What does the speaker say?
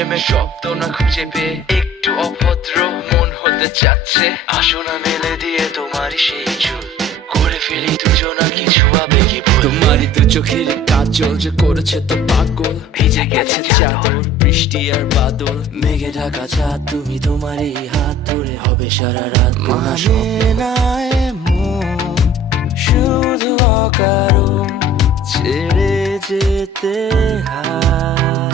প্রেমের শব্দ না খুঁজে পেয়ে একটু অভদ্র মন হতে চাচ্ছে। আসো না মেলে দিয়ে তোমারই সেই চুল, করে ফেলি দুজনা কিছু আবেগী ভুল। তোমারই দু চোখের কাজল যে করেছে তো পাগল, ভিজে গেছে চাদর বৃষ্টি আর বাদল, মেঘে ঢাকা চাঁদ তুমি তোমারই হাত ধরে হবে সারা রাত। মানে না এমন শুধু অকারণ ছেড়ে যেতে হয়।